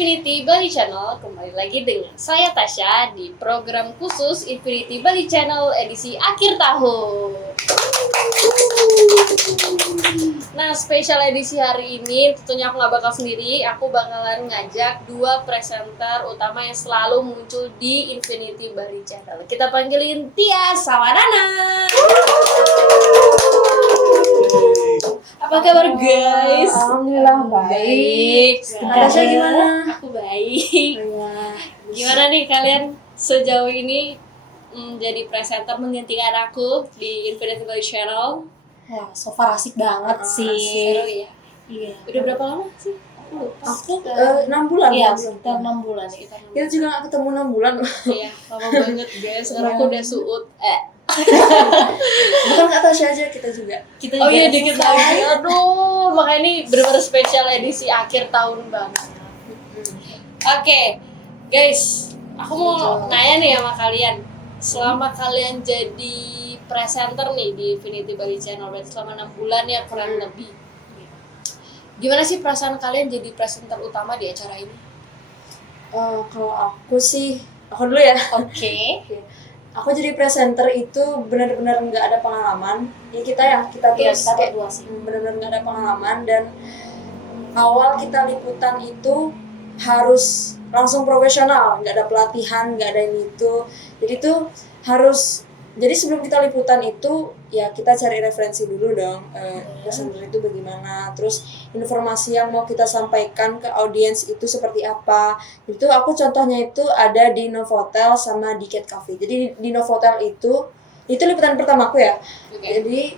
Infinity Bali Channel, kembali lagi dengan saya Tasya di program khusus Infinity Bali Channel edisi akhir tahun. Nah, spesial edisi hari ini tentunya aku gak bakal sendiri, aku bakalan ngajak dua presenter utama yang selalu muncul di Infinity Bali Channel. Kita panggilin Tia sama Nana. Apa kabar guys? Alhamdulillah baik. Natasha gimana? Aku baik. Gimana nih kalian sejauh ini jadi presenter menggantikan aku di Infinity Bali Channel? Wah, so far asik banget sih. Seru ya? Iya. Udah berapa lama sih? Aku 6 bulan. Iya, ya, sekitar 6 bulan. Kita juga gak ketemu 6 bulan. Iya, lama banget guys. Sekarang aku udah suut. Bukan Kak Tasya aja, kita juga. Oh iya, dikit lagi. Aduh, makanya ini benar-benar spesial edisi akhir tahun banget. Oke, guys, aku mau nanya nih sama kalian. Selama kalian jadi presenter nih di Infinity Bali Channel, berarti selama 6 bulan ya kurang lebih. Gimana sih perasaan kalian jadi presenter utama di acara ini? Kalau aku sih, aku dulu ya. Oke. Aku jadi presenter itu benar-benar nggak ada pengalaman. Ya kita terus kayak berdua sih. Benar-benar nggak ada pengalaman, dan awal kita liputan itu harus langsung profesional, nggak ada pelatihan, nggak ada ini itu. Jadi tuh harus, jadi sebelum kita liputan itu ya kita cari referensi dulu dong, presenter itu bagaimana, terus informasi yang mau kita sampaikan ke audiens itu seperti apa. Itu aku contohnya itu ada di Novotel sama di Cat Cafe. Jadi di Novotel itu liputan pertamaku ya. Jadi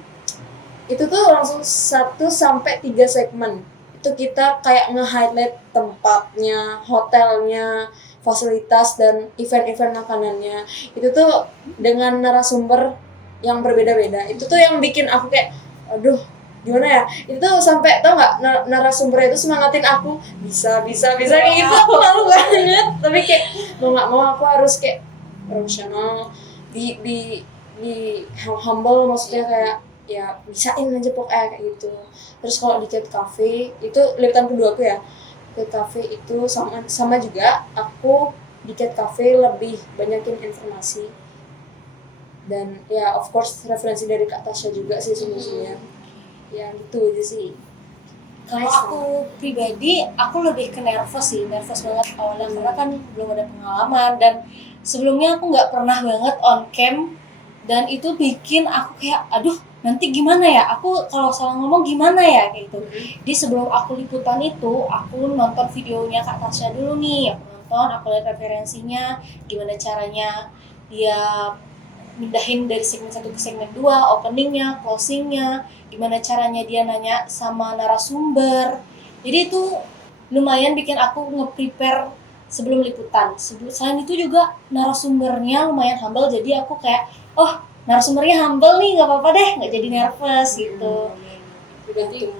itu tuh langsung 1 sampai 3 segmen. Itu kita kayak nge-highlight tempatnya, hotelnya, fasilitas, dan event-event makanannya. Itu tuh dengan narasumber yang berbeda-beda. Itu tuh yang bikin aku kayak, aduh, gimana ya? Itu tuh sampai, tau nggak, narasumbernya itu semangatin aku, bisa kayak gitu. Aku malu banget. Tapi kayak mau nggak mau aku harus kayak profesional, di humble, maksudnya kayak ya bisain aja pokoknya kayak gitu. Terus kalau di Cat Cafe itu liputan kedua aku ya. Cat Cafe itu sama juga, aku di Cat Cafe lebih banyakin informasi, dan ya of course referensi dari Kak Tasya juga sih sebenarnya. Ya gitu aja sih. Kalau aku pribadi, aku lebih ke nervous banget awalnya, karena kan belum ada pengalaman, dan sebelumnya aku nggak pernah banget on cam, dan itu bikin aku kayak, aduh nanti gimana ya, aku kalau salah ngomong gimana ya, kayak gitu. Di sebelum aku liputan itu, aku nonton videonya Kak Tasya dulu nih, aku lihat referensinya, gimana caranya dia mindahin dari segmen 1 ke segmen 2, openingnya, closingnya, gimana caranya dia nanya sama narasumber. Jadi itu lumayan bikin aku nge-prepare sebelum liputan. Selain itu juga narasumbernya lumayan humble, jadi aku kayak, oh narasumbernya humble nih, gak apa-apa deh, gak jadi nervous gitu. Berarti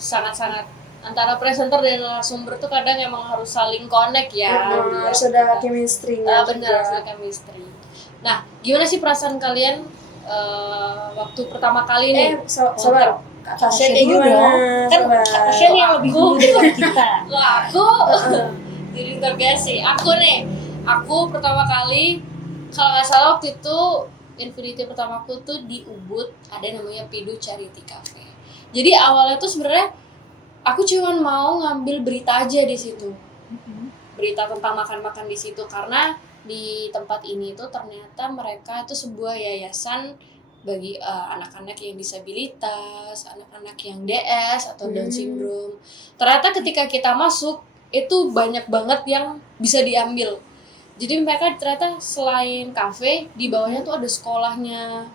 sangat-sangat antara presenter dan narasumber tuh kadang emang harus saling connect ya. Harus ada chemistry-nya. Benar, harus ada chemistry. Nah, gimana sih perasaan kalian waktu pertama kali nih? Sabar. Kak Tasya kayak gimana? Kan Kak Tasya nih yang lebih dulu dari kita. Aku jadi interogasi. Aku pertama kali, kalau nggak salah waktu itu Infinity pertamaku tuh di Ubud, ada namanya Pidu Charity Cafe. Jadi awalnya tuh sebenarnya aku cuma mau ngambil berita aja di situ, berita tentang makan-makan di situ, karena di tempat ini tuh ternyata mereka itu sebuah yayasan bagi anak-anak yang disabilitas, anak-anak yang DS atau Down syndrome. Ternyata ketika kita masuk itu banyak banget yang bisa diambil. Jadi mereka ternyata selain kafe, di bawahnya tuh ada sekolahnya,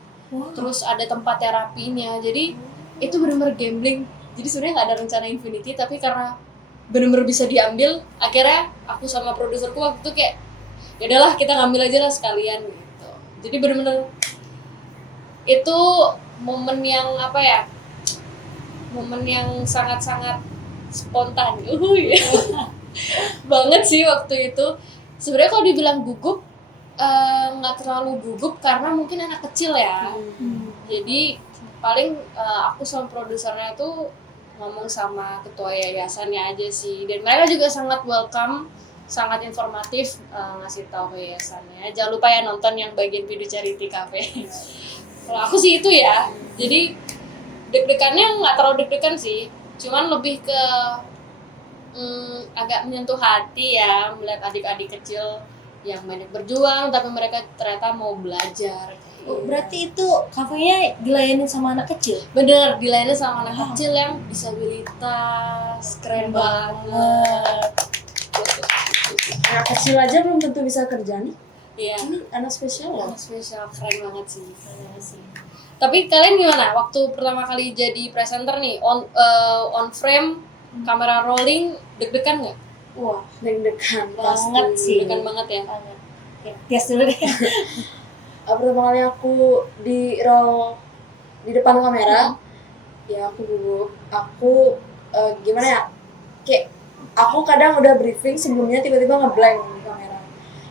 terus ada tempat terapinya. Jadi itu benar-benar gambling. Jadi sebenarnya nggak ada rencana Infinity, tapi karena benar-benar bisa diambil, akhirnya aku sama produserku waktu itu kayak, ya udahlah kita ngambil aja lah sekalian gitu. Jadi benar-benar itu momen yang momen yang sangat-sangat spontan banget sih waktu itu. Sebenarnya kalau dibilang gugup, nggak terlalu gugup karena mungkin anak kecil ya. Jadi paling aku sama produsernya tuh ngomong sama ketua yayasannya aja sih, dan mereka juga sangat welcome, sangat informatif, ngasih tahu ke yayasannya. Jangan lupa ya nonton yang bagian Pidu Charity Cafe. Kalau aku sih itu ya, jadi deg-degannya nggak terlalu deg-degan sih, cuman lebih ke agak menyentuh hati ya, melihat adik-adik kecil yang banyak berjuang tapi mereka ternyata mau belajar. Oh, berarti itu kafenya dilayanin sama anak kecil? Bener, dilayani sama anak kecil yang disabilitas, keren banget. Anak kecil aja belum tentu bisa kerja nih. Iya, Ini anak spesial loh. anak spesial, keren banget sih. Tapi kalian gimana? Waktu pertama kali jadi presenter nih, on frame, kamera rolling, deg-degan nggak? Wah, Deg-degan banget pasti. sih. Deg-degan banget ya? banget. Oke, gas dulu deh. Pertama kali aku di roll di depan kamera, ya aku gugup. Aku gimana ya? Kayak aku kadang udah briefing sebelumnya tiba-tiba ngeblank di kamera.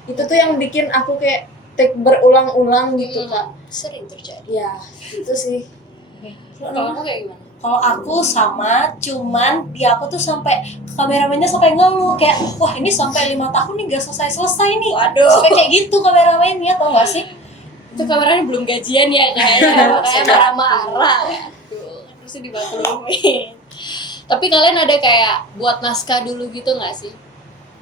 Itu tuh yang bikin aku kayak take berulang-ulang gitu Kak. Sering terjadi. Ya, itu sih. Kalau kamu kayak gimana? Kalau aku sama, cuman di aku tuh sampai kameramennya sampai ngeluh kayak, wah ini sampai 5 tahun nih gak selesai nih. Waduh. Sampai kayak gitu kameramennya, tau gak sih? Itu kameranya belum gajian ya kayaknya, makanya marah-marah. Aduh, harusnya dimaklumin. Tapi kalian ada kayak buat naskah dulu gitu nggak sih?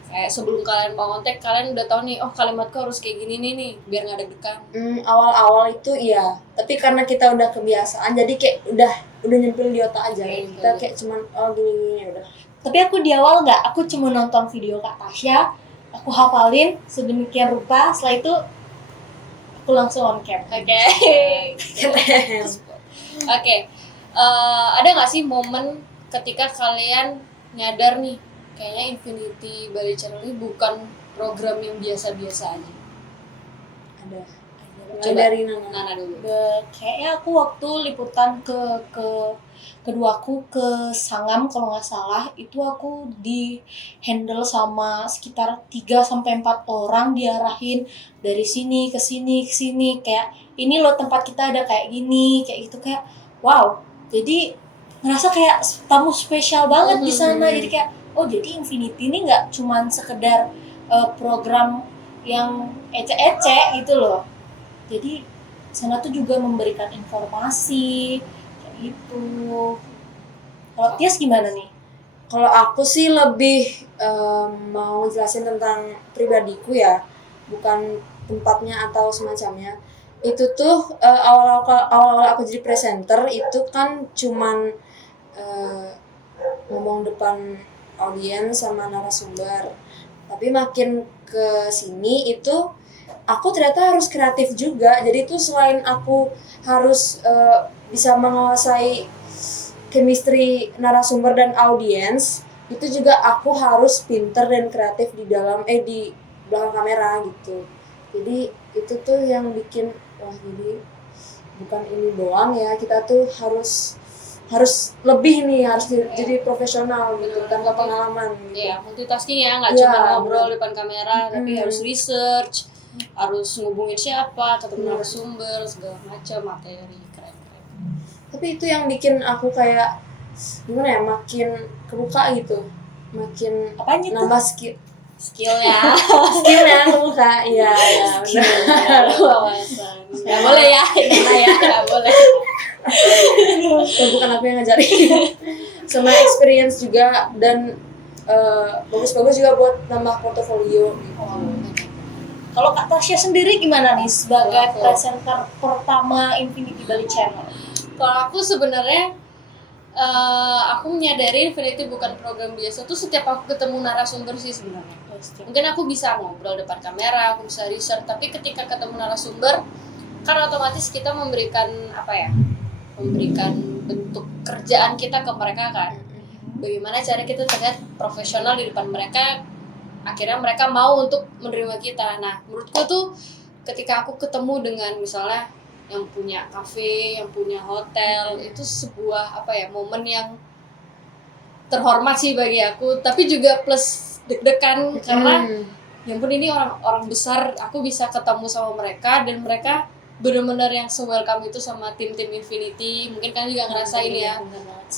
Kayak sebelum kalian mau kontak, kalian udah tahu nih, oh kalimatku harus kayak gini nih, biar nggak deg-degan. Awal-awal itu iya, tapi karena kita udah kebiasaan jadi kayak udah nyempil di otak aja. Oke, Kita kayak cuman gini udah. Tapi aku di awal nggak, aku cuma nonton video Kak Tasya, aku hafalin sedemikian rupa, setelah itu aku langsung on cam. Oke. Keren. Oke. Ada nggak sih momen ketika kalian nyadar nih, kayaknya Infinity Bali Channel ini bukan program yang biasa-biasa aja? Ada. Coba Dari Nana. Nana dulu. Kayaknya aku waktu liputan keduaku ke Sangam kalau nggak salah, itu aku di handle sama sekitar 3-4 orang, diarahin dari sini ke sini ke sini, kayak ini loh tempat kita ada kayak gini, kayak gitu, kayak wow. Jadi ngerasa kayak tamu spesial banget di sana. Jadi kayak oh jadi Infinity ini nggak cuman sekedar program yang ece-ece gitu loh. Jadi sana tuh juga memberikan informasi kayak gitu. Kalau Tias gimana nih? Kalau aku sih lebih mau jelasin tentang pribadiku ya, bukan tempatnya atau semacamnya. Itu tuh awal-awal aku jadi presenter itu kan cuman ngomong depan audiens sama narasumber. Tapi makin ke sini itu aku ternyata harus kreatif juga. Jadi itu selain aku harus bisa menguasai chemistry narasumber dan audiens, itu juga aku harus pinter dan kreatif di belakang kamera gitu. Jadi itu tuh yang bikin wah, jadi bukan ini doang ya, kita tuh harus lebih nih, harus jadi profesional gitu tanpa pengalaman gitu. Iya, multitasking ya, nggak Iya, cuma ngobrol depan kamera, tapi Mm. harus research, harus ngubungin siapa, ketemu narasumber, segala macam materi, keren. Tapi itu yang bikin aku kayak gimana ya, makin kebuka gitu, makin Apanya tuh? nambah Skillnya, skillnya kebuka. Iya benar. wawasan. Nggak boleh ya, Nana ya, nggak boleh. Bukan aku yang ngajarin. Sama experience juga, dan bagus-bagus juga buat nambah portofolio gitu. Kalau Kak Tasya sendiri gimana nih sebagai Kalau aku- presenter pertama Infinity Bali Channel? Kalau aku sebenarnya aku menyadari Infinity bukan program biasa tuh setiap aku ketemu narasumber sih sebenarnya. Mungkin aku bisa ngobrol depan kamera, aku bisa research, tapi ketika ketemu narasumber kan otomatis kita memberikan memberikan bentuk kerjaan kita ke mereka kan. Bagaimana cara kita terlihat profesional di depan mereka, akhirnya mereka mau untuk menerima kita. Nah, menurutku tuh ketika aku ketemu dengan misalnya yang punya kafe, yang punya hotel, itu sebuah momen yang terhormat sih bagi aku, tapi juga plus deg-degan karena ya ampun, ini orang besar, aku bisa ketemu sama mereka dan mereka benar-benar yang se-welcome itu sama tim-tim Infinity. Mungkin kan juga ngerasain ya,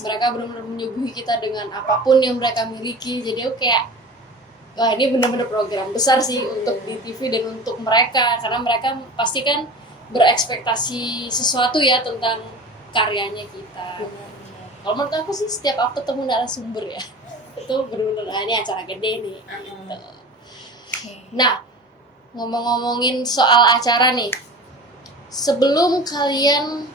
mereka benar-benar menyuguhi kita dengan apapun yang mereka miliki. Jadi aku kayak, wah ini benar-benar program besar sih untuk di TV dan untuk mereka, karena mereka pasti kan berekspektasi sesuatu ya tentang karyanya kita. Kalau menurut aku sih setiap aku ketemu narasumber ya, itu benar-benar ini acara gede nih. Gitu. Nah, ngomong-ngomongin soal acara nih, sebelum kalian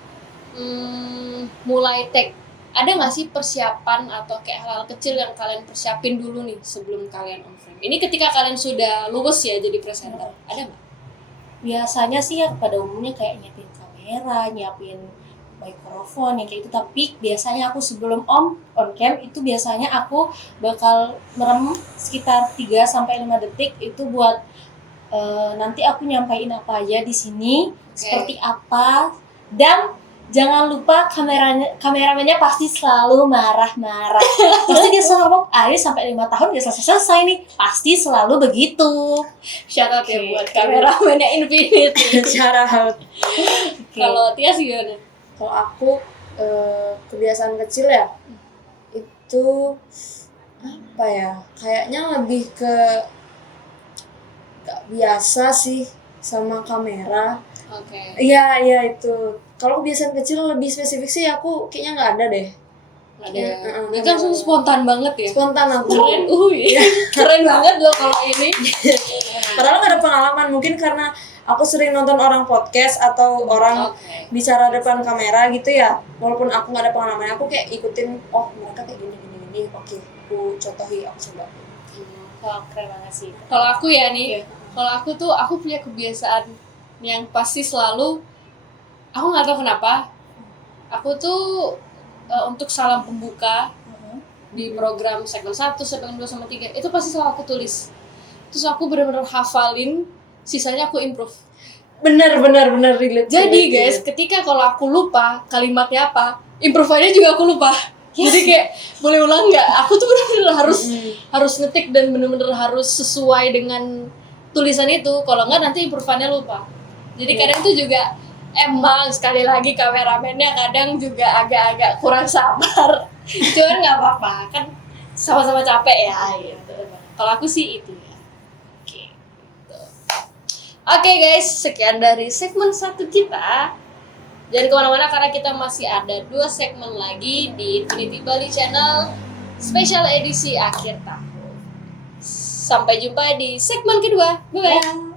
mulai take, ada nggak sih persiapan atau kayak hal-hal kecil yang kalian persiapin dulu nih sebelum kalian on frame? Ini ketika kalian sudah lulus ya jadi presenter, ada nggak? Biasanya sih ya pada umumnya kayak nyiapin kamera, nyiapin mikrofon yang kayak itu. Tapi biasanya aku sebelum on cam itu biasanya aku bakal merem sekitar 3-5 detik itu buat nanti aku nyampain apa aja di sini, seperti apa, dan jangan lupa kameramennya pasti selalu marah-marah. Pasti dia selalu ngomong, ayo sampai 5 tahun gak selesai nih. Pasti selalu begitu. Shout out ya buat kameramennya Infinity. Shout. Kalau Tias gimana? Kalau aku kebiasaan kecil ya itu apa ya? Kayaknya lebih ke gak biasa sih sama kamera. Oke. Iya itu. Kalau kebiasaan kecil lebih spesifik sih aku kayaknya nggak ada deh. Ada. Itu langsung spontan banget ya. Spontan aku. Keren, keren banget loh kalau ini. Padahal nggak ada pengalaman, mungkin karena aku sering nonton orang podcast atau orang bicara depan kamera gitu ya. Walaupun aku nggak ada pengalaman, aku kayak ikutin. Oh mereka kayak gini. Oke, aku contohi, aku coba. Wah, keren banget sih. Kalau aku ya nih, kalau aku tuh aku punya kebiasaan yang pasti selalu, aku nggak tahu kenapa, aku tuh untuk salam pembuka di program segmen 1, segmen 2 sama 3 itu pasti selalu aku tulis. Terus aku benar-benar hafalin, sisanya aku improve. Bener relate. Jadi guys, ketika kalau aku lupa kalimatnya apa, improve-nya juga aku lupa. Jadi kayak boleh ulang nggak? Aku tuh benar-benar harus ngetik dan benar-benar harus sesuai dengan tulisan itu. Kalau nggak nanti improve-nya lupa. Jadi kadang tuh juga emang sekali lagi kameramennya kadang juga agak-agak kurang sabar. Cuman nggak apa-apa, kan sama-sama capek ya gitu. Kalau aku sih itu ya. Oke guys, sekian dari segmen 1 kita. Jangan kemana-mana karena kita masih ada 2 segmen lagi di Infinity Bali Channel Special edisi akhir tahun. Sampai jumpa di segmen kedua. Bye-bye.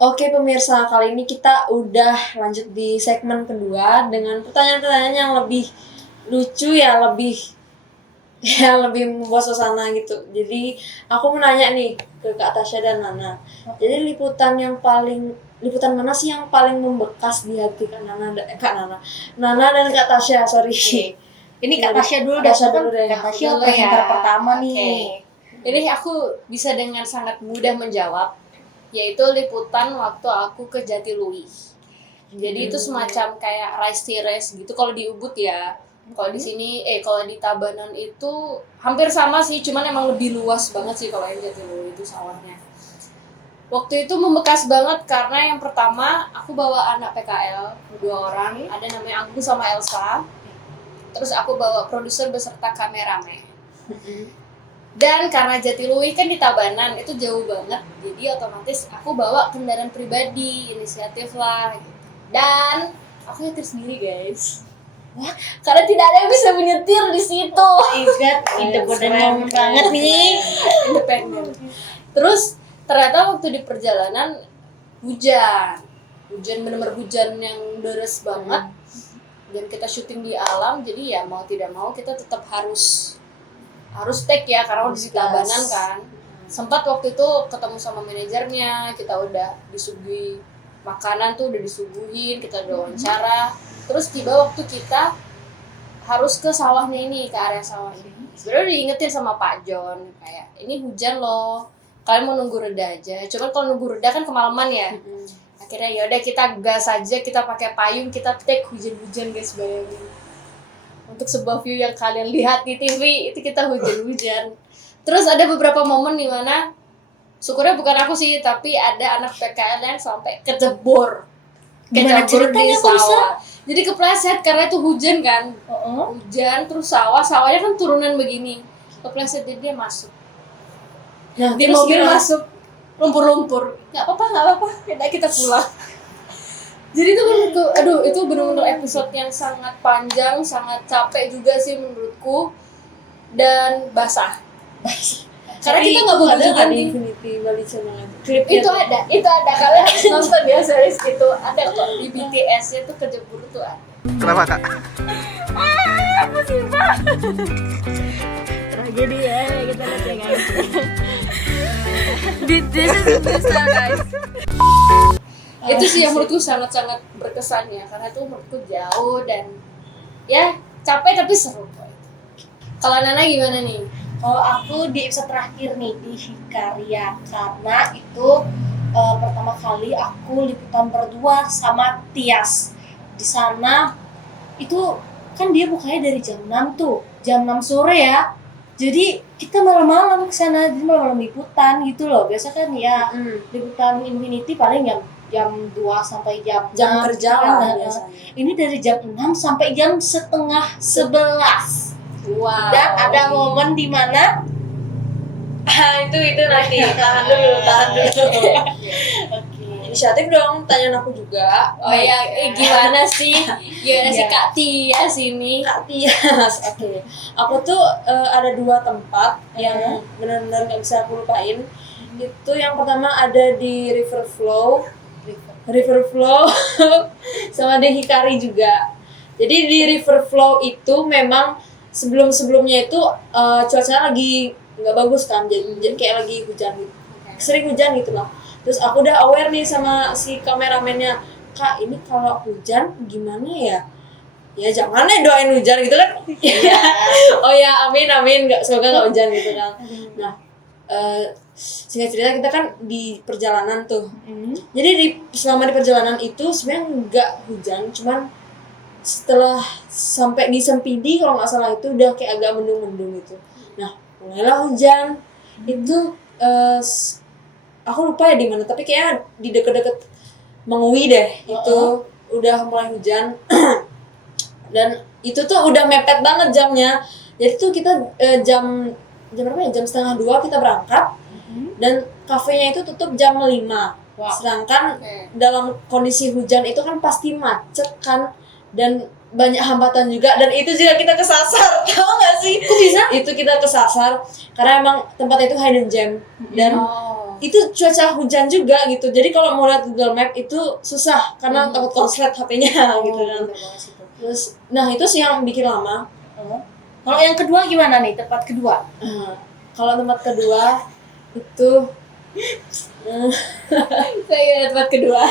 Oke pemirsa, kali ini kita udah lanjut di segmen kedua dengan pertanyaan-pertanyaan yang lebih lucu ya, lebih membuat suasana gitu. Jadi aku mau nanya nih ke Kak Tasya dan Nana. Jadi liputan mana sih yang paling membekas di hati Nana dan Kak Tasya, sorry. Ini Kak Tasya dulu deh. Kak Tasya presenter pertama nih. Jadi aku bisa dengan sangat mudah menjawab, yaitu liputan waktu aku ke Jatiluwi. Jadi itu semacam kayak rice terrace gitu kalau di Ubud ya. Kalau di sini kalau di Tabanan itu hampir sama sih, cuman emang lebih luas banget sih kalau yang Jatiluwi itu sawahnya. Waktu itu membekas banget karena yang pertama aku bawa anak PKL 2 orang, ada namanya Agung sama Elsa. Terus aku bawa produser beserta kameramen. Dan karena Jatiluwi kan di Tabanan itu jauh banget, jadi otomatis aku bawa kendaraan pribadi, inisiatif lah gitu. Dan aku nyetir sendiri guys. Karena tidak ada yang bisa menyetir di situ. Independen banget nih. Independen. Terus ternyata waktu di perjalanan hujan bener-bener hujan yang deres banget. Dan kita syuting di alam, jadi ya mau tidak mau kita tetap harus take ya karena udah di Tabanan kan. Sempat waktu itu ketemu sama manajernya, kita udah disuguhi makanan tuh, udah disuguhin, kita udah wawancara. Terus tiba waktu kita harus ke sawahnya ini, ke area sawah ini. Sebenarnya udah diingetin sama Pak John kayak ini hujan loh, kalian mau nunggu reda aja. Cuman kalau nunggu reda kan kemalaman ya. Akhirnya yaudah kita gas aja, kita pakai payung, kita take hujan-hujan guys, bayangin. untuk sebuah view yang kalian lihat di TV itu kita hujan-hujan. Terus ada beberapa momen di mana syukurnya bukan aku sih, tapi ada anak PKL yang sampai kecebur Gimana di ceritanya kok bisa? sawah. Jadi kepleset karena itu hujan kan, hujan terus sawahnya kan turunan begini, kepleset jadi dia masuk. Nah, Di terus mobil gimana? masuk lumpur-lumpur, nggak apa-apa, kita pulang. Jadi itu menurutku, aduh itu benar-benar episode yang sangat panjang, sangat capek juga sih menurutku, dan basah. Karena Tapi kita nggak itu butuh ada juga nggak di nih. Infinity Bali Channel klipnya Itu ada, kalian harus nonton ya series itu, ada kok di BTS nya tuh kejebur tuh ada. Kenapa kak? Tragedi ya, kita lihat ya guys. This is Indonesia guys. Itu sih yang menurutku sangat-sangat berkesan ya, karena itu menurutku jauh dan ya capek tapi seru kok itu. Kalau Nana gimana nih? Kalau aku di episode terakhir nih di Hikaria, karena itu pertama kali aku liputan berdua sama Tias. Di sana itu kan dia bukanya dari jam 6 tuh, jam 6 sore ya. Jadi kita malam-malam ke sana, jadi malam-malam liputan gitu loh. Biasa kan ya liputan Infinity paling jam 2 sampai jam jam 6, kerja kan. lah biasanya. Ini dari jam 6 sampai jam setengah 11. Wow. Dan ada momen di mana itu nanti tahan dulu. Oke. Inisiatif dong, tanya aku juga. Oh ya, gimana sih? Gimana sih Iya. Kak Tias ini? Kak Tias, oke. Aku tuh ada 2 tempat yang benar-benar nggak bisa aku lupain. Itu yang pertama ada di River Flow sama di Hikari juga. Jadi di River Flow itu memang sebelumnya itu cuacanya lagi nggak bagus kan, jadi kayak lagi hujan gitu. Sering hujan gitu lah. Terus aku udah aware nih sama si kameramennya, Kak ini kalau hujan gimana ya? Ya jangan deh doain hujan gitu kan. Oh ya amin nggak, semoga nggak hujan gitu kan. Nah singkat cerita kita kan di perjalanan tuh. Jadi selama di perjalanan itu sebenarnya nggak hujan, cuman setelah sampai di Sempidi kalau nggak salah itu udah kayak agak mendung-mendung gitu. Nah mulailah hujan. Itu aku lupa ya di mana, tapi kayaknya di deket-deket Mengui deh. Itu udah mulai hujan. Dan itu tuh udah mepet banget jamnya. Jadi tuh kita jam berapa ya? Jam 1:30 kita berangkat. Dan kafenya itu tutup jam 5. Wow. Sedangkan dalam kondisi hujan itu kan pasti macet kan, dan banyak hambatan juga, dan itu juga kita kesasar. Tahu nggak sih? Kok bisa? Itu kita kesasar karena emang tempat itu hidden gem dan itu cuaca hujan juga gitu. Jadi kalau mau lihat Google Map itu susah karena takut konslet HP-nya gitu kan. Terus nah itu sih yang bikin lama. Kalau yang kedua gimana nih, tempat kedua? Kalau tempat kedua itu Saya tempat kedua.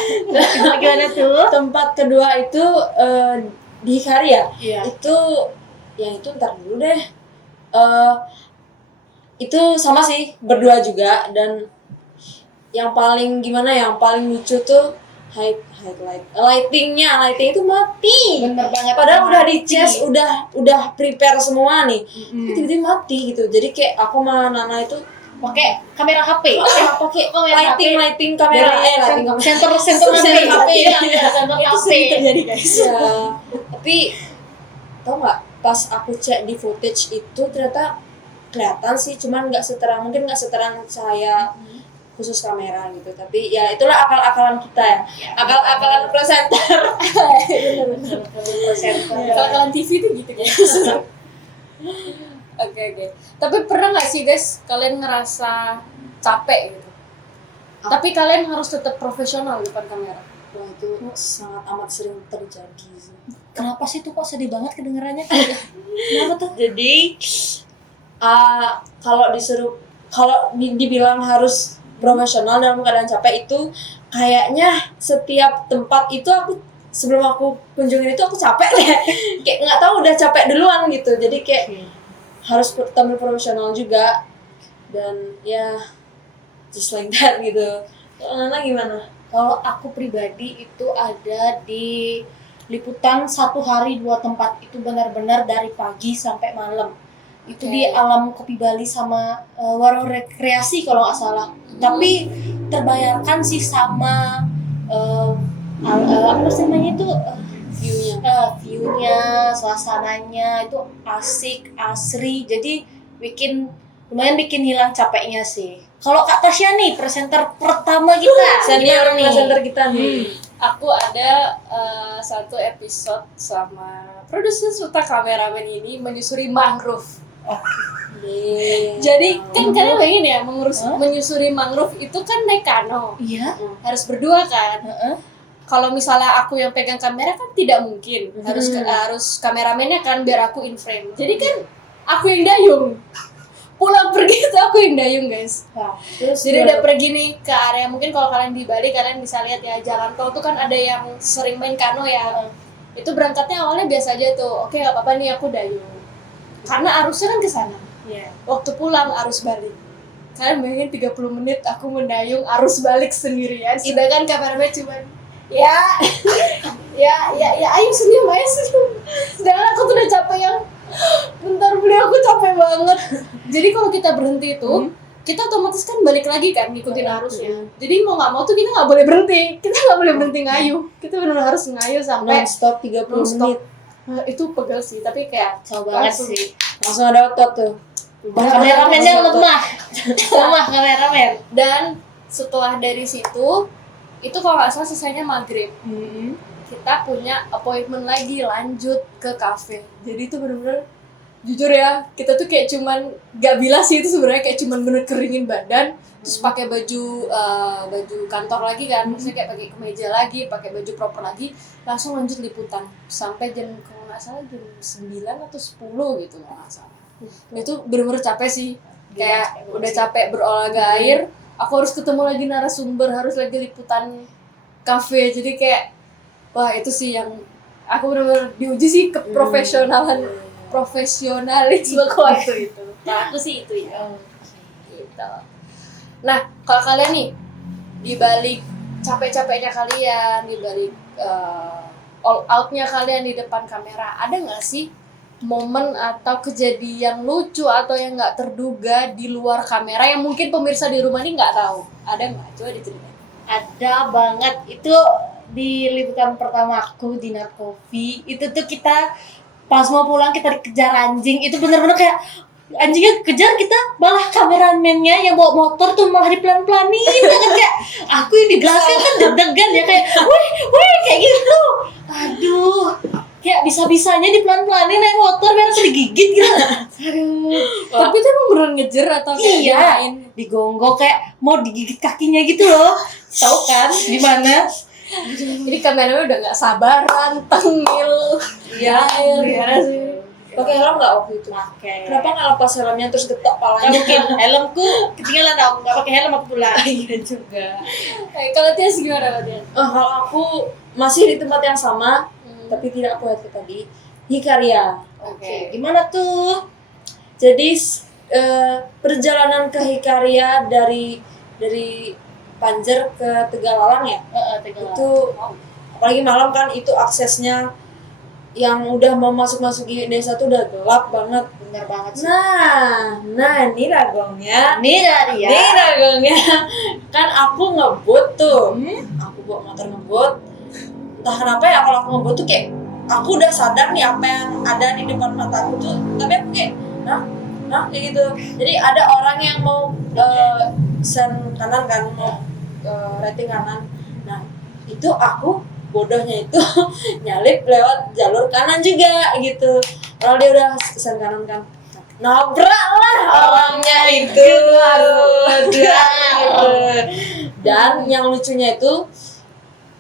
Gimana tuh? tempat kedua itu di Hikari ya. Iya. Itu yang itu ntar dulu deh. Itu sama sih, berdua juga, dan yang paling gimana, yang paling lucu tuh lighting itu mati. Bener banget. Padahal udah mati. di chest, udah prepare semua nih. Tapi tiba-tiba mati gitu. Jadi kayak aku sama Nana itu pakai kamera HP. pakai Kamera lighting kamera, lighting kamera. Center Center HP ya, Iya. center Itu HP. sering terjadi guys. Ya. Tapi tau nggak, pas aku cek di footage itu ternyata kelihatan sih, cuman nggak seterang cahaya khusus kamera gitu. Tapi ya itulah akal-akalan kita ya, akal-akalan presenter. Kalau kalian TV tuh gitu guys. Oke. Tapi pernah nggak sih guys kalian ngerasa capek gitu? Tapi kalian harus tetap profesional di depan kamera. Wah itu sangat amat sering terjadi sih. Kenapa sih tuh kok sedih banget kedengarannya? Kenapa tuh? Jadi kalau dibilang harus profesional dalam keadaan capek, itu kayaknya setiap tempat itu sebelum aku kunjungin itu aku capek deh. Kayak nggak tahu udah capek duluan gitu. Jadi kayak harus tampil profesional juga, dan ya just like that gitu. Nana gimana? Kalau aku pribadi itu ada di liputan 1 hari 2 tempat, itu benar-benar dari pagi sampai malam. Itu Oke. di Alam Kopi Bali sama warung rekreasi kalau nggak salah. Tapi terbayarkan sih sama apa namanya itu view-nya, suasananya itu asik, asri. Jadi lumayan bikin hilang capeknya sih. Kalau Kak Tasya nih, presenter pertama kita, Senior gimana nih? presenter kita nih. Aku ada satu episode sama produser serta kameramen ini menyusuri mangrove. Jadi kan kalian bayangin ya, menyusuri mangrove itu kan naik kano, Iya. harus berdua kan. Heeh. Kalau misalnya aku yang pegang kamera kan tidak mungkin, harus kameramennya kan biar aku in frame. Jadi kan aku yang dayung. Pulang pergi itu aku yang dayung guys. Nah, terus Jadi udah pergi nih ke area, mungkin kalau kalian di Bali kalian bisa lihat ya, jalan tol tuh kan ada yang sering main kano ya. Itu berangkatnya awalnya biasa aja tuh. Oke, gak apa-apa nih aku dayung. Karena arusnya kan ke sana. Iya. Waktu pulang arus balik. Kalian bayangin 30 menit aku mendayung arus balik sendirian. Sedangkan kameramen cuma ya ayo senyum. Sedangkan aku tuh udah capek yang bentar beliau, aku capek banget. Jadi kalau kita berhenti itu kita otomatis kan balik lagi kan ngikutin arusnya. Jadi mau nggak mau tuh kita nggak boleh berhenti. Kita nggak boleh berhenti ngayuh. Kita benar-benar harus ngayuh sampai Non-stop 30 non-stop. menit. Nah, itu pegel sih, tapi kayak Jauh banget langsung. sih. Langsung ada otot tuh. Kameramennya lemah. Lemah kameramen. Dan setelah dari situ, itu kalau nggak salah selesainya maghrib. Kita punya appointment lagi lanjut ke cafe. Jadi itu bener-bener jujur ya, kita tuh kayak cuman gak bilas sih, itu sebenarnya kayak cuman bener keringin badan, terus pakai baju kantor lagi kan, maksudnya kayak pakai kemeja lagi, pakai baju proper lagi, langsung lanjut liputan sampai jam kalau nggak salah jam 9 atau 10 gitu kalau nggak salah. Itu bener-bener capek sih, kayak udah capek berolahraga air, aku harus ketemu lagi narasumber, harus lagi liputan kafe, jadi kayak wah itu sih yang aku benar-benar diuji sih profesionalisme waktu itu. Nah, aku sih itu ya. Gitu. Nah, kalau kalian nih di balik capek-capeknya kalian, di balik all out-nya kalian di depan kamera, ada nggak sih momen atau kejadian lucu atau yang nggak terduga di luar kamera yang mungkin pemirsa di rumah ini nggak tahu? Ada nggak? Coba diceritain. Ada banget. Itu di liputan pertama aku di Narkovi. Itu tuh kita pas mau pulang kita dikejar anjing. Itu bener-bener kayak anjingnya kejar, kita malah kameramennya yang bawa motor tuh malah dipelan-pelanin banget, kayak aku yang di belakang kan deg-degan ya, kayak wih kayak gitu. Aduh, kayak bisa-bisanya dipelan-pelanin naik motor biar aku digigit gitu. Aduh. Tapi itu emang beneran ngejer atau kayak Iya, dimain? digonggok kayak mau digigit kakinya gitu loh. Tahu kan di mana? Jadi kameranya udah nggak sabaran, tengil. Iya, Gimana sih? Pakai helm nggak waktu itu? Pakai. Kenapa nggak lepas helmnya terus getok Nggak palanya? mungkin, helmku ketinggalan dong, nggak pakai helm aku pulang. Iya juga. Kalau Tias gimana Tias? Kalau aku masih di tempat yang sama, tapi tidak aku lihat tadi. Hikaria. Oke. Gimana tuh? Jadi perjalanan ke Hikaria dari Panjer ke Tegalalang ya. Tegal. Itu apalagi malam kan, itu aksesnya yang udah mau masuki desa tuh udah gelap banget. Bener banget sih. Nah ini ragongnya. Ini dari ya. Ini ragongnya. Kan aku ngebut tuh. Aku bawa motor ngebut. Entah kenapa ya kalau aku ngebut tuh kayak aku udah sadar nih apa yang ada di depan mataku tuh. Tapi aku kayak nah kayak gitu. Jadi ada orang yang mau sen kanan kan, mau rating kanan. Nah itu aku bodohnya itu nyalip lewat jalur kanan juga gitu. Kalau dia udah sen kanan kan, nabrak lah orangnya itu. Dan yang lucunya itu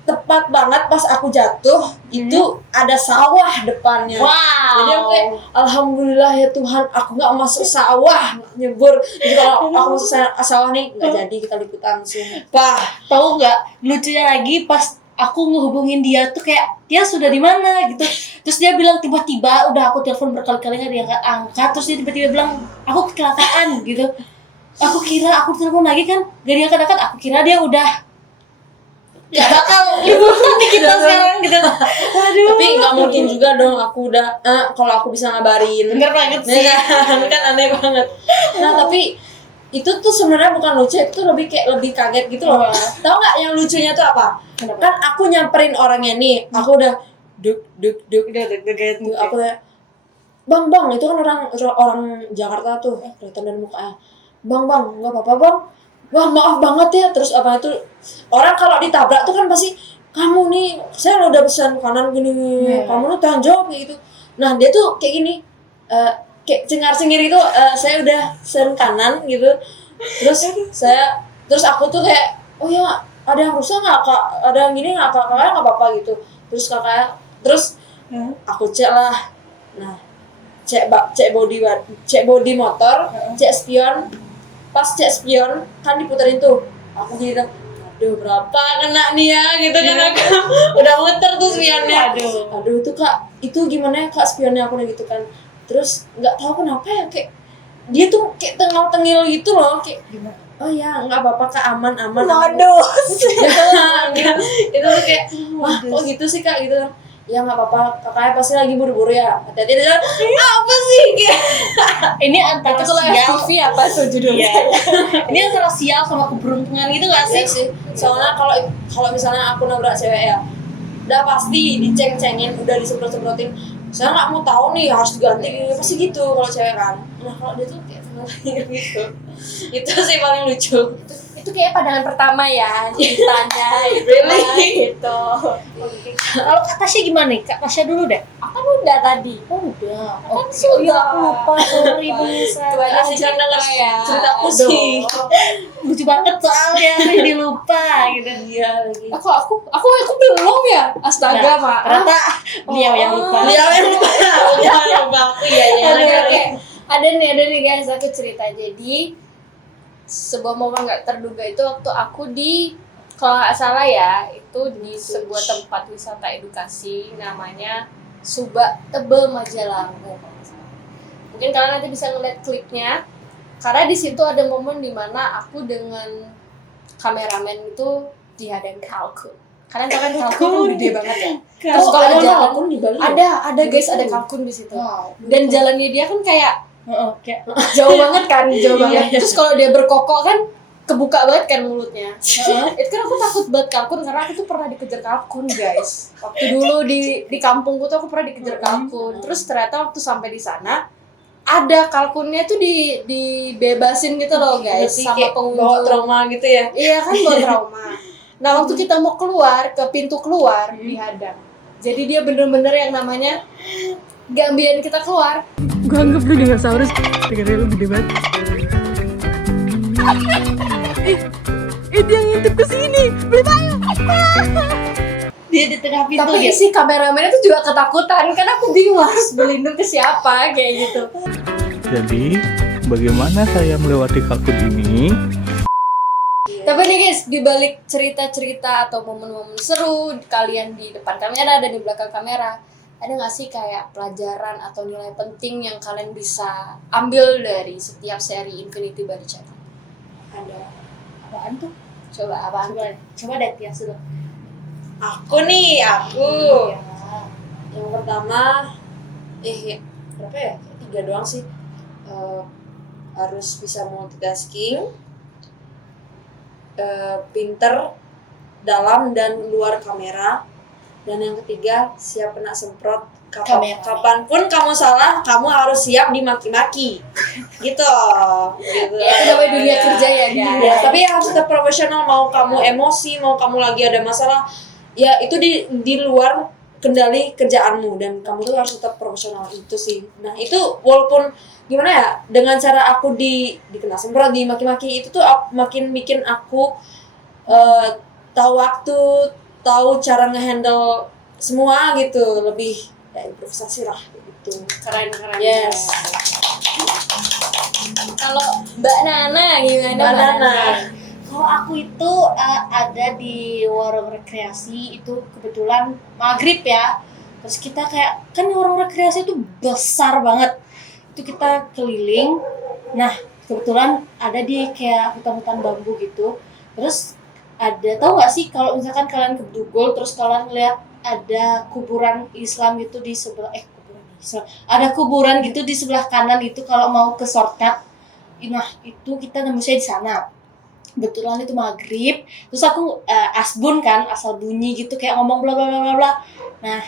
tepat banget pas aku jatuh itu ada sawah depannya. Wow. Jadi aku kayak alhamdulillah ya Tuhan, aku nggak masuk sawah, nyebur. Jadi kalau aku masuk sawah nih nggak jadi kita liputan, sumpah. Tahu nggak? Lucunya lagi pas aku ngehubungin dia tuh kayak dia sudah di mana gitu. Terus dia bilang tiba-tiba, udah aku telepon berkali-kali nggak diangkat. Terus dia tiba-tiba bilang aku kecelakaan gitu. Aku kira aku telepon lagi kan gak diangkat-angkat. Aku kira dia udah Gak bakal liputan nih kita sekarang gitu. Aduh. Tapi nggak mungkin juga dong aku udah kalau aku bisa ngabarin. Bener banget sih. Ya kan aneh banget. Nah tapi itu tuh sebenarnya bukan lucu, itu lebih kayak lebih kaget gitu loh. Tahu nggak yang lucunya tuh apa? Kenapa? Kan aku nyamperin orangnya nih, aku udah duk. Udah deg-degan. Aku kayak bang itu kan orang Jakarta tuh kelihatan dari mukanya. Bang nggak apa-apa bang. Wah maaf banget ya. Terus apa itu orang kalau ditabrak tuh kan pasti kamu nih saya udah pesan kanan gini kamu tuh tanggung jawab kayak gitu. Nah dia tuh kayak gini kayak cengar-cengir itu saya udah sen kanan gitu. Terus aku tuh kayak oh ya ada yang rusak nggak kak, ada yang gini nggak kak, kakaknya nggak apa-apa gitu. Terus aku cek lah. Nah cek body motor, cek spion. Pas cek spion kan diputerin tuh, aku jadi aduh berapa kena nih ya gitu kan aku udah muter tuh spionnya. Aduh itu kak, itu gimana ya kak spionnya aku gitu kan. Terus nggak tahu kenapa ya kayak dia tuh kayak tengil gitu loh kayak gimana. Oh ya nggak apa-apa kak, aman. Waduh. Itu tuh kayak wah kok gitu sih kak gitu. Ya nggak apa-apa, kakaknya pasti lagi buru-buru ya. Hati-hati dia bilang, apa sih? Ini antara Itu kalau sial. FTV apa tuh judulnya? Ini antara sial sama keberuntungan gitu gak Iya sih? sih. Soalnya kalau misalnya aku nabrak cewek ya, udah pasti diceng-cengin, udah disemprot-semprotin. Saya nggak mau tahu nih harus diganti, pasti gitu kalau cewek kan. Nah kalau dia tuh kayak tenang gitu. Itu sih paling lucu. Itu kayak pandangan pertama ya ceritanya Really? gitu. Kalau Kak Tasya gimana nih? Kak Tasya dulu deh. Apa udah tadi? Oh udah. Kan Oh sudah. iya aku lupa, sorry Vanessa. Coba Kasih cerita denger ya. ceritaku sih. Lucu banget soalnya, jadi lupa gitu. Iya lagi. Aku belum ya. Astaga, Mak. Ternyata beliau yang lupa. Dia yang lupa. Aku iya. Oke. Ada nih guys, aku cerita. Jadi sebuah momen nggak terduga itu waktu aku kalau nggak salah ya itu di sebuah tempat wisata edukasi namanya Subak Tebel Majalanggu. Mungkin kalian nanti bisa ngeliat klipnya karena di situ ada momen dimana aku dengan kameramen itu dihadang kalkun. Kalian tahu kan kalkun tuh gede banget ya. Terus kalau ada jalan kalkun di Bali. ada guys, ada kalkun di situ. Wow. Dan jalannya dia kan kayak Kayak jauh banget kan, jauh Iya. banget. Terus kalau dia berkokok kan kebuka banget kan mulutnya. Itu kan aku takut banget kalkun karena aku tuh pernah dikejar kalkun guys. Waktu dulu di kampungku tuh aku pernah dikejar kalkun. Terus ternyata waktu sampai di sana ada kalkunnya tuh dibebasin gitu loh guys Berarti sama kayak pengunjung. bawa trauma gitu ya. Iya kan bawa trauma. Nah waktu kita mau keluar ke pintu keluar dihadang. Jadi dia bener-bener yang namanya gak biarin kita keluar. Gue anggap lu dinosaurus. Dengarnya lu gede banget. Dia ngintip ke sini. Beli ayo. dia di tengah pintu Tapi gitu. si kameramennya tuh juga ketakutan kan aku bingung harus berlindung ke siapa kayak gitu. Jadi, bagaimana saya melewati kalkun ini? Tapi nih guys, di balik cerita-cerita atau momen-momen seru kalian di depan kamera dan di belakang kamera, ada nggak sih kayak pelajaran atau nilai penting yang kalian bisa ambil dari setiap seri Infinity Body Channel? Ada apaan tuh? Coba apa? Coba deh Tias dulu. Aku. Iya. Yang pertama, berapa ya? 3 doang sih. Harus bisa multitasking, pinter dalam dan luar kamera, dan yang ketiga siap kena semprot Kamera. kapanpun kamu salah, kamu harus siap dimaki-maki. gitu. Ya, itu namanya dunia kerja ya guys. Ya, tapi harus tetap profesional. Mau kamu emosi, mau kamu lagi ada masalah, ya itu di luar kendali kerjaanmu dan kamu tuh harus tetap profesional itu sih. Nah itu walaupun gimana ya, dengan cara aku dikena semprot, dimaki-maki itu tuh makin bikin aku tahu waktu, tahu cara ngehandle semua gitu, lebih ya improvisasi lah gitu. Keren. Yes. Kalau Mbak Nana gimana? Mbak Nana. Kalau aku itu ada di warung rekreasi itu kebetulan maghrib ya. Terus kita kayak kan warung rekreasi itu besar banget. Itu kita keliling. Nah kebetulan ada di kayak hutan-hutan bambu gitu. Terus ada, tahu nggak sih kalau misalkan kalian ke Dugol terus kalian lihat ada kuburan Islam itu di sebelah kuburan Islam, ada kuburan gitu di sebelah kanan itu kalau mau ke shortcut. Nah itu kita nembusnya di sana. Kebetulan itu maghrib, terus aku asbun kan, asal bunyi gitu kayak ngomong bla bla bla bla bla. Nah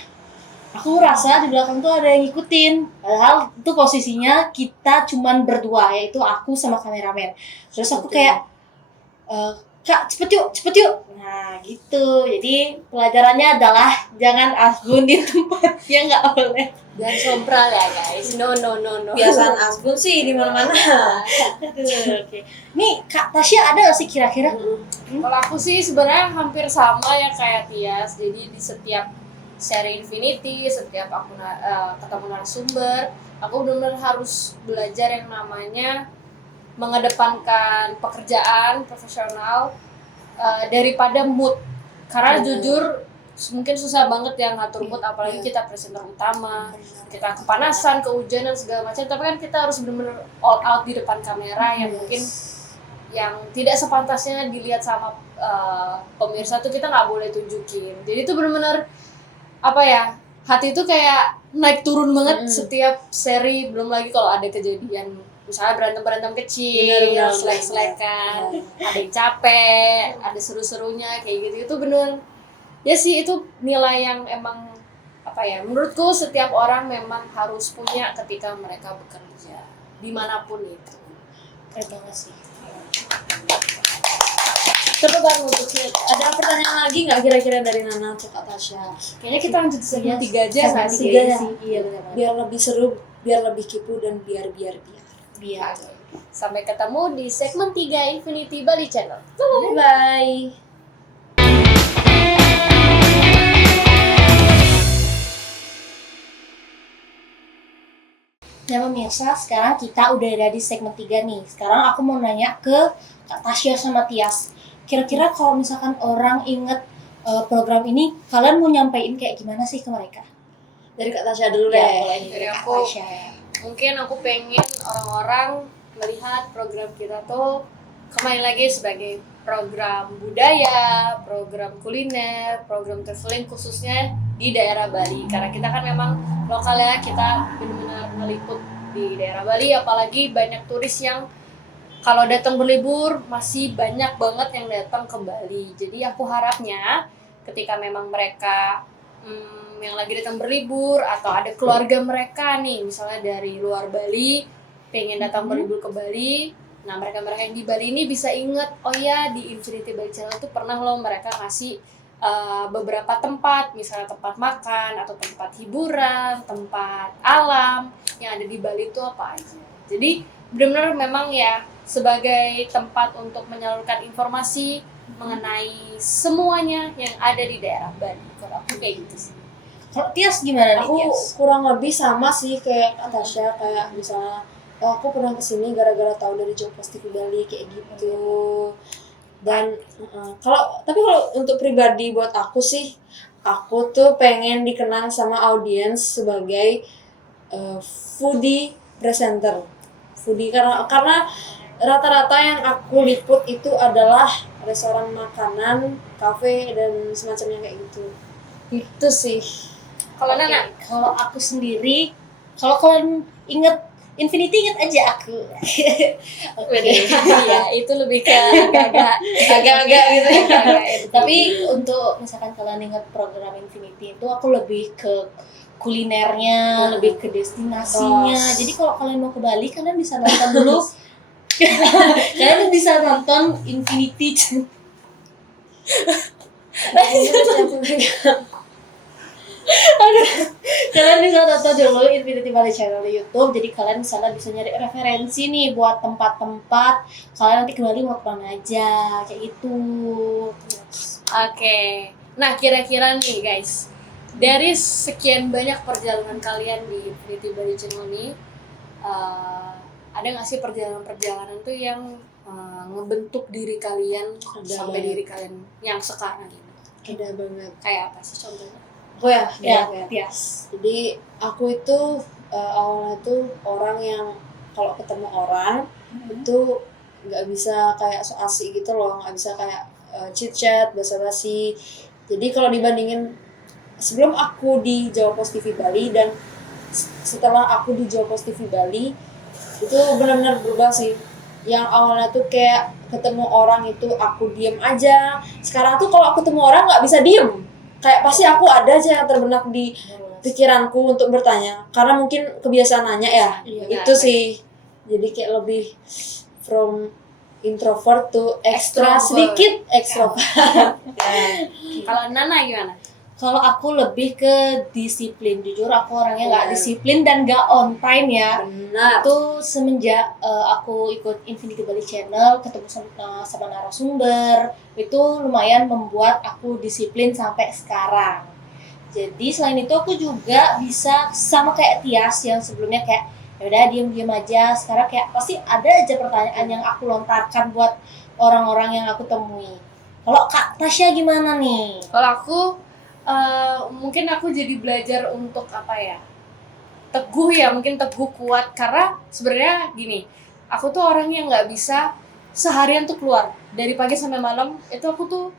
aku rasa di belakang tuh ada yang ngikutin, padahal itu posisinya kita cuman berdua, yaitu aku sama kameramen. Terus aku kayak Kak cepet yuk. Nah gitu, jadi pelajarannya adalah jangan asbun di tempat yang nggak boleh. Dan sompral ya guys. No. Kebiasaan asbun sih di mana-mana. Oke. Nih Kak Tasya ada nggak sih kira-kira? Kalau aku sih sebenarnya hampir sama ya kayak Tias. Jadi di setiap seri Infinity, setiap aku ketemu narasumber, aku benar-benar harus belajar yang namanya mengedepankan pekerjaan profesional daripada mood. Karena jujur mungkin susah banget yang ngatur mood, apalagi kita presenter utama, kita kepanasan, kehujanan segala macam, tapi kan kita harus benar-benar all out di depan kamera yang mungkin yang tidak sepantasnya dilihat sama pemirsa tuh kita nggak boleh tunjukin. Jadi itu benar-benar apa ya, hati itu kayak naik turun banget setiap seri, belum lagi kalau ada kejadian misalnya berantem kecil, selek-selekan, ada yang capek, ada seru-serunya kayak gitu, itu bener ya sih, itu nilai yang emang apa ya, menurutku setiap orang memang harus punya ketika mereka bekerja dimanapun itu. Keren banget sih. Coba Bang, untuk ada pertanyaan lagi nggak kira-kira dari Nana atau Kak Tasya? Kayaknya kita lanjut segmen 3 aja nggak sih? Tiga sih, iya benar. Biar lebih seru, biar lebih kipu dan biar. Sampai ketemu di segmen 3 Infinity Bali Channel. Bye. Ya pemirsa, sekarang kita udah ada di segmen 3 nih. Sekarang aku mau nanya ke Kak Tasya sama Tias. Kira-kira kalau misalkan orang inget program ini, kalian mau nyampein kayak gimana sih ke mereka? Dari Kak Tasya dulu Ya, deh. mulai Dari Kak aku. Tasya. Mungkin aku pengen orang-orang melihat program kita tuh kembali lagi sebagai program budaya, program kuliner, program traveling khususnya di daerah Bali. Karena kita kan memang lokalnya, kita benar-benar meliput di daerah Bali, apalagi banyak turis yang kalau datang berlibur masih banyak banget yang datang ke Bali. Jadi aku harapnya ketika memang mereka yang lagi datang berlibur atau ada keluarga mereka nih misalnya dari luar Bali pengen datang berlibur ke Bali, nah mereka yang di Bali ini bisa ingat, oh ya di Infinity Bali Channel tuh pernah loh mereka ngasih beberapa tempat, misalnya tempat makan atau tempat hiburan, tempat alam yang ada di Bali itu apa aja. Jadi benar-benar memang ya sebagai tempat untuk menyalurkan informasi mengenai semuanya yang ada di daerah Bali. Kalau aku kayak gitu sih. Kalau Tias gimana nih, Aku Tias? kurang lebih sama sih kayak Kak Tasya, kayak misalnya aku pernah kesini gara-gara tahu dari Job Posting Bali kayak gitu. Dan tapi kalau untuk pribadi buat aku sih, aku tuh pengen dikenang sama audiens sebagai foodie presenter. Foodie karena rata-rata yang aku liput itu adalah restoran makanan, kafe dan semacamnya kayak gitu. Itu sih. Kalau Oke, Nana, kalau aku sendiri, kalau kalian inget Infinity, inget aja aku. Oke. ya itu lebih ke agak-agak Agak-agak gitu ya. Tapi untuk misalkan kalian inget program Infinity itu, aku lebih ke kulinernya, lebih ke destinasinya. Jadi kalau kalian mau ke Bali, kalian bisa nonton dulu. Kalian bisa nonton Infinity. Kalian bisa nonton dulu Infinity Bali Channel di YouTube. Jadi kalian bisa nyari referensi nih buat tempat-tempat kalian nanti ke Bali mau kemana aja kayak gitu. Oke. Nah, kira-kira nih guys, dari sekian banyak perjalanan kalian di Infinity Bali Channel ini, ada nggak sih perjalanan-perjalanan tuh yang ngebentuk diri kalian sampai diri kalian yang sekarang ini? Ada banget. Kayak apa sih contohnya? Aku ya. Tias. Jadi aku itu awalnya tuh orang yang kalau ketemu orang itu nggak bisa kayak so asik gitu loh, nggak bisa kayak chit chat, basa-basi. Jadi kalau dibandingin sebelum aku di Jawa Post TV Bali dan setelah aku di Jawa Post TV Bali itu benar-benar berubah sih. Yang awalnya tuh kayak ketemu orang itu aku diem aja. Sekarang tuh kalau aku ketemu orang nggak bisa diem. Kayak pasti aku ada aja yang terbenak di pikiranku untuk bertanya. Karena mungkin kebiasaan nanya ya. Iya, Itu sih. Jadi kayak lebih from introvert to extra Extrovert. sedikit extrovert. Kalau Nana gimana? Kalau aku lebih ke disiplin, jujur aku orangnya nggak disiplin dan nggak on time ya. Benar. Itu semenjak aku ikut Infinity Bali Channel, ketemu sama narasumber, itu lumayan membuat aku disiplin sampai sekarang. Jadi selain itu aku juga bisa sama kayak Tias yang sebelumnya kayak ya udah diam-diam aja. Sekarang kayak pasti ada aja pertanyaan yang aku lontarkan buat orang-orang yang aku temui. Kalau Kak Tasya gimana nih? Kalau aku mungkin aku jadi belajar untuk apa ya, teguh ya, mungkin teguh kuat. Karena sebenarnya gini, aku tuh orang yang nggak bisa seharian tuh keluar dari pagi sampai malam. Itu aku tuh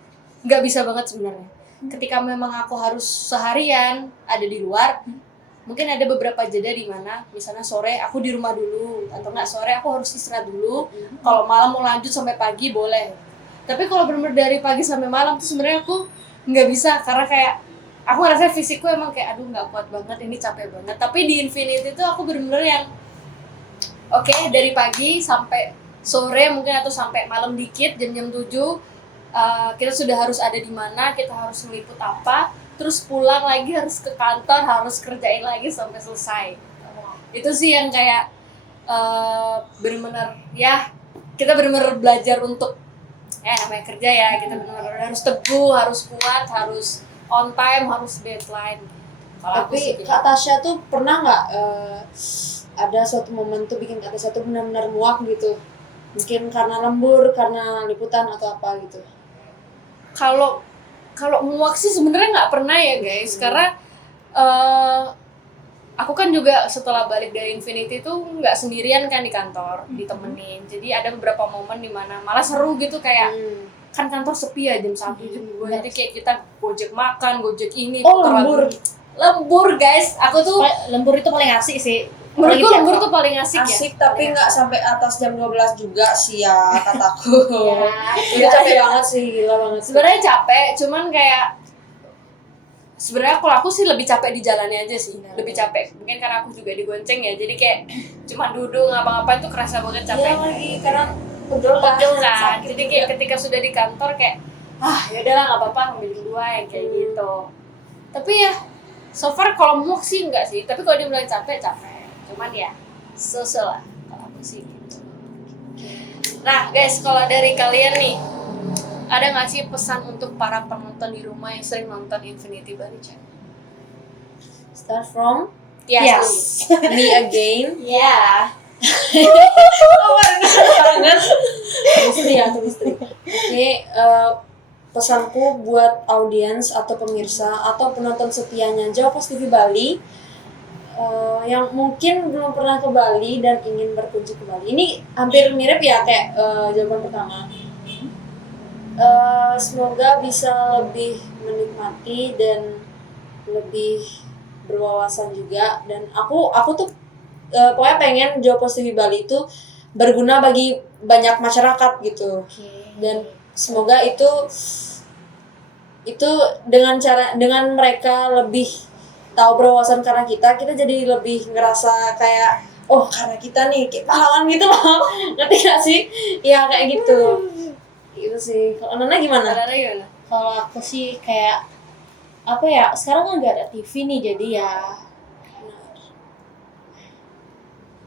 nggak bisa banget sebenarnya. Ketika memang aku harus seharian ada di luar, mungkin ada beberapa jeda di mana misalnya sore aku di rumah dulu, atau nggak sore aku harus istirahat dulu. Kalau malam mau lanjut sampai pagi boleh. Tapi kalau benar-benar dari pagi sampai malam tuh sebenarnya aku nggak bisa, karena kayak aku ngerasa fisikku emang kayak aduh nggak kuat banget, ini capek banget. Tapi di Infinity tuh aku benar-benar yang oke, dari pagi sampai sore mungkin atau sampai malam dikit jam-jam 7 kita sudah harus ada di mana, kita harus meliput apa, terus pulang lagi harus ke kantor, harus kerjain lagi sampai selesai. Itu sih yang kayak benar-benar ya, kita benar-benar belajar untuk namanya kerja ya, kita benar-benar harus teguh, harus kuat, harus on time, harus deadline. Kalau aku sih Tapi Kak Tasya tuh pernah nggak ada suatu momen tuh bikin Kak Tasya tuh benar-benar muak gitu? Mungkin karena lembur, karena liputan atau apa gitu? kalau muak sih sebenarnya nggak pernah ya guys, karena aku kan juga setelah balik dari Infinity tuh nggak sendirian kan di kantor, ditemenin. Jadi ada beberapa momen dimana malah seru gitu, kayak kan kantor sepi ya jam 1, jam 2, jadi kayak kita gojek makan, gojek ini. Oh, putar lembur. lagu. Lembur guys, aku tuh Lembur itu paling asik sih. menurutku Apalagi lembur kantor. tuh paling asik, ya. Asik tapi Paling nggak asik. sampai atas jam 12 juga sih ya kataku. Ya, Itu capek banget sih, gila banget. Sebenarnya capek, cuman kayak sebenarnya kalau aku sih lebih capek di jalannya aja sih, lebih capek. Mungkin karena aku juga digonceng ya, jadi kayak cuma duduk ngapa-ngapain tuh kerasa banget Iya capek. lagi, karena pegel Pegel kan, sakit jadi juga. kayak ketika sudah di kantor kayak ya udahlah nggak apa-apa, ambil dua yang kayak gitu. Tapi ya so far kalau muak sih enggak sih, tapi kalau dibilang capek, cuman ya so-so lah kalau aku sih gitu. Nah guys, kalau dari kalian nih, ada nggak sih pesan untuk para penonton di rumah yang sering nonton Infinity Bali Channel? Start from Yes. me again. Ya. Istri ya, tuh istri. Oke, pesanku buat audiens atau pemirsa atau penonton setianya Jawa Post TV Bali yang mungkin belum pernah ke Bali dan ingin berkunjung ke Bali. Ini hampir mirip ya kayak jawaban pertama. Semoga bisa lebih menikmati dan lebih berwawasan juga, dan aku tuh pokoknya pengen Jawa Post TV Bali itu berguna bagi banyak masyarakat gitu. Dan semoga itu dengan mereka lebih tahu berwawasan karena kita jadi lebih ngerasa kayak oh karena kita nih kayak pahlawan gitu loh. Ngerti gak sih? Ya kayak gitu. Gitu sih. Kalau Nana gimana? Ada gimana? Kalau aku sih kayak apa ya, sekarang kan nggak ada TV nih, jadi ya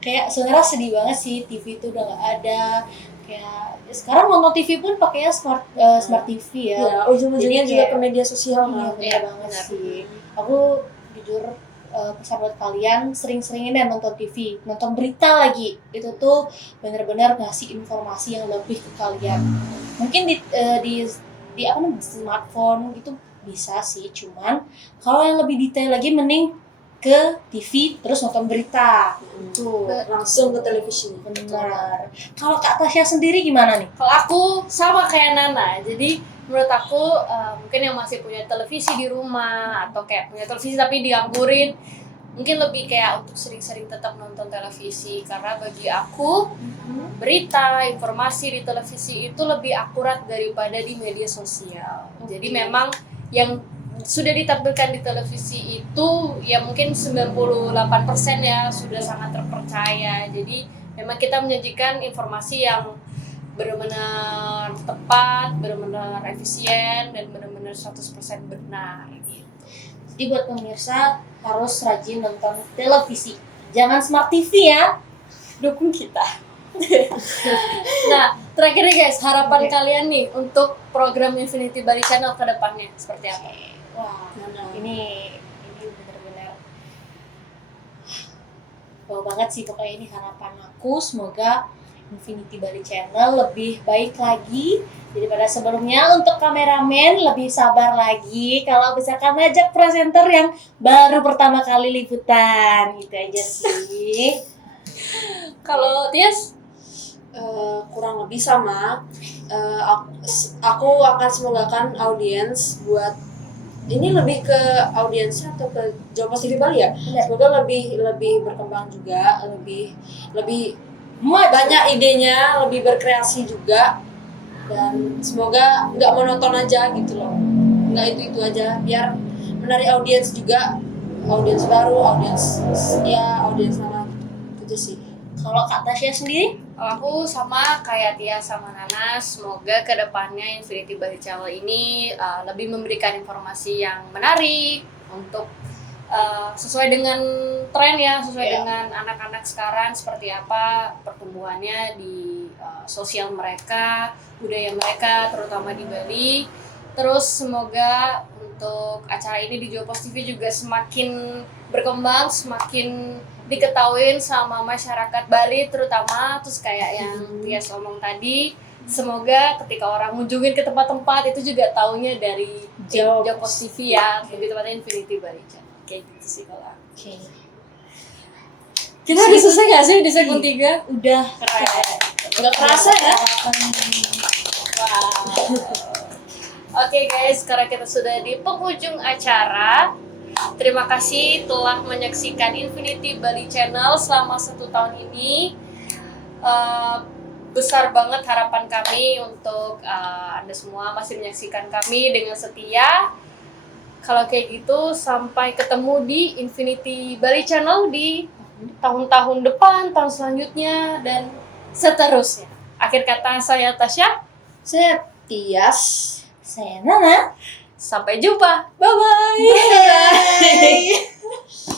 kayak sebenarnya sedih banget sih, TV itu udah nggak ada. Kayak sekarang nonton TV pun pakainya smart TV ya. Ya, ujung-ujungnya Jadi juga kayak- ke media sosial Iya, kan. bener banget sih. Aku jujur pesan buat kalian sering-seringin deh nonton TV, nonton berita lagi. Itu tuh bener-bener ngasih informasi yang lebih ke kalian. Mungkin di apa namanya, smartphone gitu bisa sih, cuman kalau yang lebih detail lagi mending ke TV terus nonton berita. Tuh. Langsung ke televisi. Benar. Kalau Kak Tasya sendiri gimana nih? Kalau aku sama kayak Nana, jadi menurut aku mungkin yang masih punya televisi di rumah atau kayak punya televisi tapi dianggurin, mungkin lebih kayak untuk sering-sering tetap nonton televisi, karena bagi aku berita, informasi di televisi itu lebih akurat daripada di media sosial. Jadi memang yang sudah ditampilkan di televisi itu ya mungkin 98% ya sudah sangat terpercaya. Jadi memang kita menyajikan informasi yang benar-benar tepat, benar-benar efisien, dan benar-benar 100% benar. Jadi buat pemirsa harus rajin nonton televisi. Jangan smart TV ya. Dukung kita. Nah, terakhir nih guys, harapan kalian nih untuk program Infinity Bali Channel ke depannya seperti apa? Wah, ini benar-benar wow banget sih pokoknya. Ini harapan aku, semoga Infinity Bali Channel lebih baik lagi daripada sebelumnya. Untuk kameramen lebih sabar lagi, kalau misalkan ngajak presenter yang baru pertama kali liputan, gitu aja sih. Kalau Tias? Kurang lebih sama. Aku akan semogakan audiens buat ini lebih ke audiensnya atau ke Jopos TV Bali ya. Benar. Semoga lebih berkembang juga, lebih banyak idenya, lebih berkreasi juga, dan semoga nggak monoton aja gitu loh, nggak itu aja, biar menarik audiens juga, audiens baru, audiens lama gitu aja sih. Kalau Kak Tasya sendiri? Aku sama kayak Tia sama Nana, semoga kedepannya Infinity Bali Channel ini lebih memberikan informasi yang menarik untuk sesuai dengan tren ya, sesuai dengan anak-anak sekarang seperti apa pertumbuhannya di sosial mereka, budaya mereka terutama di Bali. Terus semoga untuk acara ini di Jopos TV juga semakin berkembang, semakin diketahuin sama masyarakat Bali terutama. Terus kayak yang Tias omong tadi, semoga ketika orang ngunjungin ke tempat-tempat itu juga taunya dari Jopos TV ya, lebih tepatnya Infinity Bali Channel. Kayak gitu sih kalau aku. Oke. Kita udah selesai gak sih di segmen 3? Udah keren. Nggak kerasa ya? Wow. Oke guys, sekarang kita sudah di penghujung acara. Terima kasih telah menyaksikan Infinity Bali Channel selama 1 tahun ini. Besar banget harapan kami untuk Anda semua masih menyaksikan kami dengan setia. Kalau kayak gitu, sampai ketemu di Infinity Bali Channel di tahun-tahun depan, tahun selanjutnya, dan seterusnya. Akhir kata saya Tasya. Saya Tias. Saya Nana. Sampai jumpa. Bye-bye. Bye.